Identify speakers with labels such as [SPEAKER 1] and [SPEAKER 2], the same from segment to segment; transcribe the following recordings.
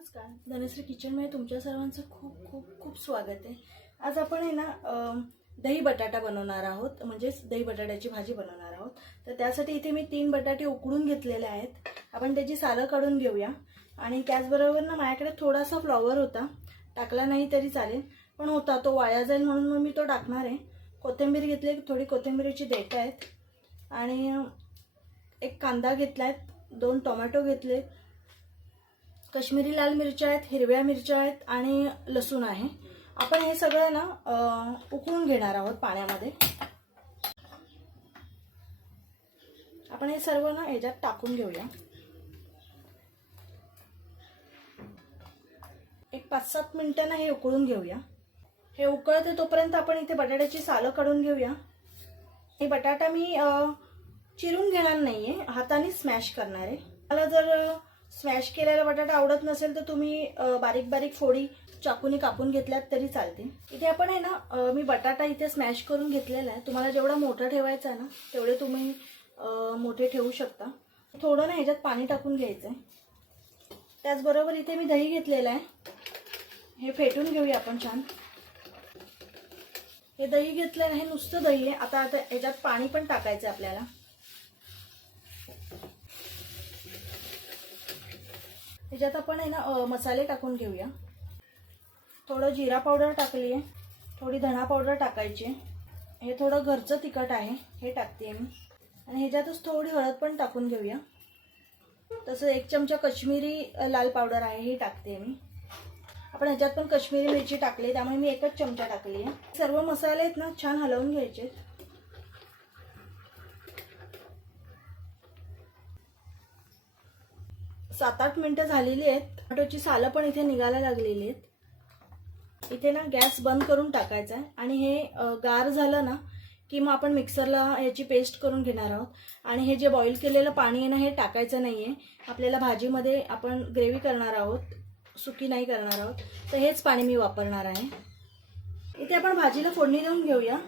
[SPEAKER 1] नमस्कार. धनश्री किचनमध्ये तुमच्या सर्वांचं खूप खूप खूप स्वागत आहे. आज आपण आहे ना दही बटाटा बनवणार आहोत. म्हणजेच दही बटाट्याची भाजी बनवणार आहोत. तर त्यासाठी इथे मी तीन बटाटे उकडून घेतलेले आहेत. आपण त्याची सालं काढून घेऊया. आणि त्याचबरोबर ना माझ्याकडे थोडासा फ्लॉवर होता. टाकला नाही तरी चालेल. पण होता तो वाया जाईल म्हणून मग मी तो टाकणार आहे. कोथिंबीर घेतली थोडी कोथिंबीरीची देत आहेत. आणि एक कांदा घेतला आहे दोन टोमॅटो घेतले कश्मीरी लाल मिरच्या आहेत हिरव्या मिरच्या आहेत आणि लसूण आहे. आपण हे सगळं ना उकळून घेणार आहोत पाण्यामध्ये. आपण हे सर्व ना ह्याच्यात टाकून घेऊया. एक पाच सात मिनिटं ना हे उकळून घेऊया. हे उकळते तोपर्यंत आपण इथे बटाट्याची सालं काढून घेऊया. हे बटाटा मी चिरून घेणार नाहीये. हाताने स्मॅश करणार आहे. मला जर स्मॅश केलेला बटाटा आवडत नसेल तर तुम्ही बारीक बारीक फोडी चाकूने कापून घेतल्यात तरी चालते इथे आपण आहे ना मी बटाटा इथे स्मॅश करून घेतलेला आहे. तुम्हाला जेवढा मोठा ठेवायचा आहे ना तेवढे तुम्ही मोठे ठेवू शकता. थोडं ना ह्याच्यात पाणी टाकून घ्यायचं आहे त्याचबरोबर इथे मी दही घेतलेलं आहे. हे फेटून घेऊया आपण छान. हे दही घेतलेलं आहे हे नुसतं दही आहे. आता आता ह्याच्यात पाणी पण टाकायचं आहे आपल्याला. ह्याच्यात आपण आहे ना मसाले टाकून घेऊया. थोडं जिरा पावडर टाकली आहे थोडी धणा पावडर टाकायची. हे थोडं घरचं तिखट आहे हे टाकते मी. आणि ह्याच्यातच थोडी हळद पण टाकून घेऊया. तसं एक चमचा कश्मीरी लाल पावडर आहे हे टाकते मी. आपण ह्याच्यात पण कश्मीरी मिरची टाकली त्यामुळे मी एकच चमचा टाकली आहे सर्व मसाले आहेत ना छान हलवून घ्यायचे सात आठ मिनटं झालेली आहेत. टोमॅटोची सालं पण इथे निघायला लागलेली आहेत. इथे ना गॅस बंद करून टाकायचा आहे. आणि हे गार झालं ना की मग आपण मिक्सरला ह्याची पेस्ट करून घेणार आहोत. आणि हे जे बॉईल केलेलं पाणी आहे ना हे टाकायचं नाही आहे आपल्याला भाजीमध्ये आपण ग्रेव्ही करणार आहोत. सुकी नाही करणार आहोत. तर हेच पाणी मी वापरणार आहे. इथे आपण भाजीला फोडणी देऊन घेऊया.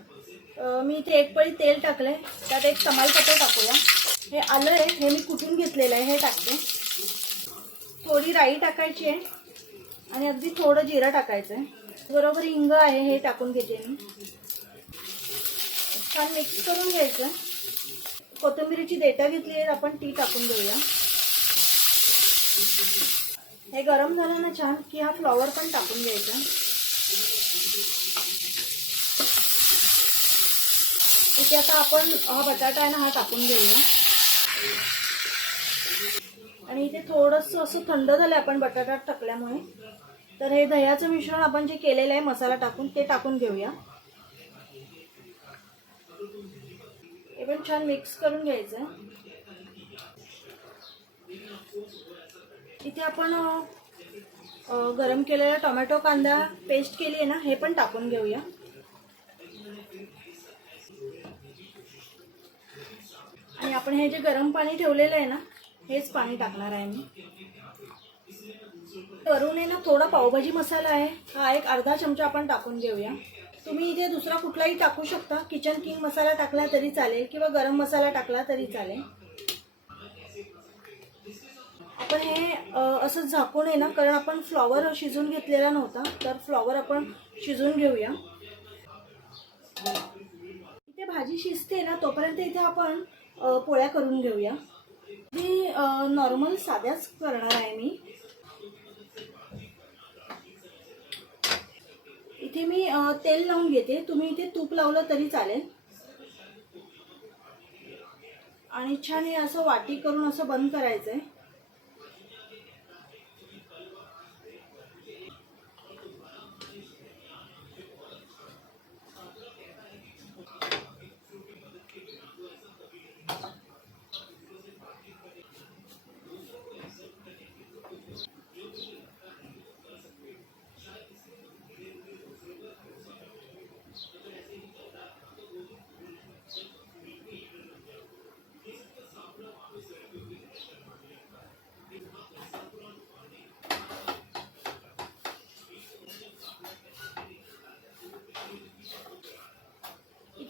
[SPEAKER 1] मी इथे एक पळी तेल आहे त्यात एक तमालपत्र टाकूया. हे आलं आहे. हे मी कुठून घेतलेलं आहे हे टाकते. थोडी राई टाकायची आहे. आणि अगदी थोडं जिरा टाकायचं आहे. बरोबर हिंग आहे हे टाकून घेते मी. छान मिक्स करून घ्यायचं. कोथिंबिरीची देटा घेतली आहे आपण ती टाकून घेऊया. हे गरम झालं ना छान की हा फ्लॉवर पण टाकून घ्यायचा. इथे आता आपण हा बटाटा आहे ना हा टाकून घेऊया. आणि इथे थोडंसं असं थंड झालं आपण बटाटा टाकल्यामुळे. तर हे दह्याचं मिश्रण आपण जे केलेलं आहे मसाला टाकून ते टाकून घेऊया. हे पण छान मिक्स करून घ्यायचं इथे आपण गरम केलेला टोमॅटो कांदा पेस्ट केली आहे ना हे पण टाकून घेऊया. आणि आपण हे जे गरम पाणी ठेवलेलं आहे ना हेच पाणी टाकणार आहे मी. वरून आहे ना थोडा पावभाजी मसाला आहे. हा एक अर्धा चमचा आपण टाकून घेऊया. तुम्ही इथे दुसरा कुठलाही टाकू शकता. किचन किंग मसाला टाकला तरी चालेल किंवा गरम मसाला टाकला तरी चालेल. आपण हे असं झाकून आहे ना कारण आपण फ्लॉवर शिजून घेतलेला नव्हता तर फ्लॉवर आपण शिजून घेऊया. इथे भाजी शिजते ना तोपर्यंत इथे आपण पोळ्या करून घेऊया. मी नॉर्मल साध्याच करणार आहे मी. इथे मी तेल लावून घेते. तुम्ही इथे तूप लावलं तरी चालेल. आणि छान हे असं वाटी करून असं बंद करायचं आहे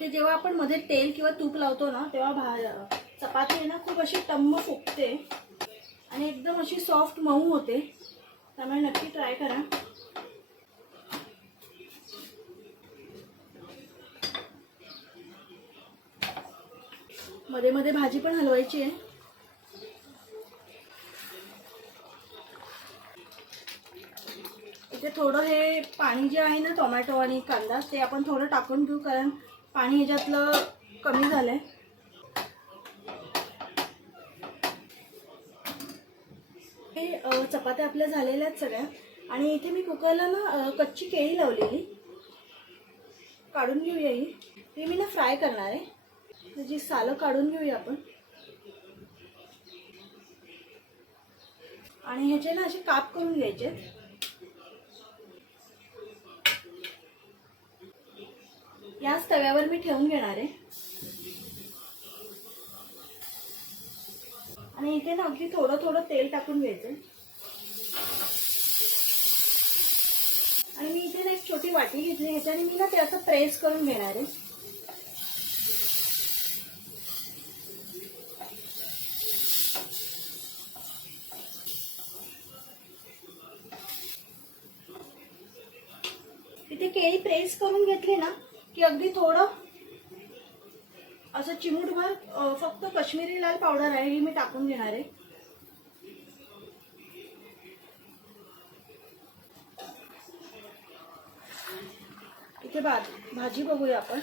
[SPEAKER 1] ते जेव्हा आपण मध्ये तेल किंवा तूप लावतो ना तेव्हा भा चपाती आहे ना खूप अशी टम्म फुगते. आणि एकदम अशी सॉफ्ट मऊ होते. त्यामुळे नक्की ट्राय करा. मध्ये मध्ये भाजी पण हलवायची आहे. इथे थोडं हे पाणी जे आहे ना टोमॅटो आणि कांदा ते आपण थोडं टाकून घेऊ कारण पाणी ह्याच्यातलं कमी झालंय. हे चपात्या आपल्या झालेल्या आहेत सगळ्या. आणि इथे मी कुकरला ना कच्ची केळी लावलेली. काढून घेऊया ही. ही मी ना फ्राय करणार आहे. त्याची सालं काढून घेऊया आपण. आणि ह्याचे ना असे काप करून घ्यायचे याच तव्यावर मी ठेवून घेणार आहे. आणि इथे ना अगदी थोडं थोडं तेल टाकून घ्यायचं आणि मी इथे ना एक छोटी वाटी घेतली ह्याच्याने मी ना ते असं प्रेस करून घेणार आहे. इथे केळी प्रेस करून घेतली ना की अगदी थोडं असं चिमूटभर फक्त कश्मीरी लाल पावडर आहे ही मी टाकून घेणार आहे. इथे भा भाजी बघूया आपण.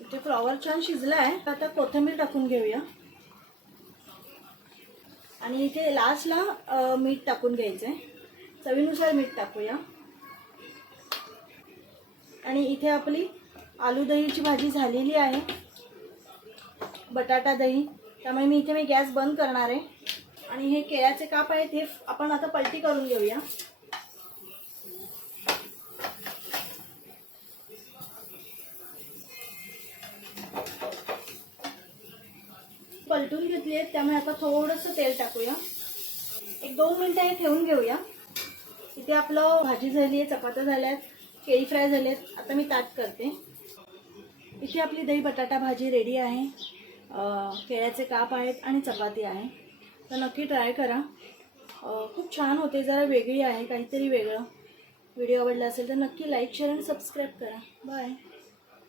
[SPEAKER 1] इथे फ्लॉवर छान शिजला आहे आता कोथिंबीर टाकून घेऊया. आणि इथे लास्टला मीठ टाकून घ्यायचं आहे चवीनुसार मीठ टाकूया. आणि इथे आपली आलू दहीची भाजी झालेली आहे. बटाटा दही. त्यामुळे मी इथे मी गॅस बंद करणार आहे. आणि हे केळ्याचे काप आहेत हे आपण आता पलटी करून घेऊया. पलटून घेतली आहेत त्यामुळे आता थोडंसं तेल टाकूया. एक दोन मिनटं हे ठेवून घेऊया. इथे आपलं भाजी झाली आहे चपात्या झाल्या आहेत केळी फ्राय झाले आहेत. आता मी ताट करते. इथे आपली दही बटाटा भाजी रेडी आहे. केळ्याचे काप आहेत आणि चपाती आहे. तर नक्की ट्राय करा. खूप छान होते जरा वेगळी आहे काहीतरी वेगळं. व्हिडिओ आवडला असेल तर नक्की लाईक शेअर आणि सबस्क्राईब करा. बाय.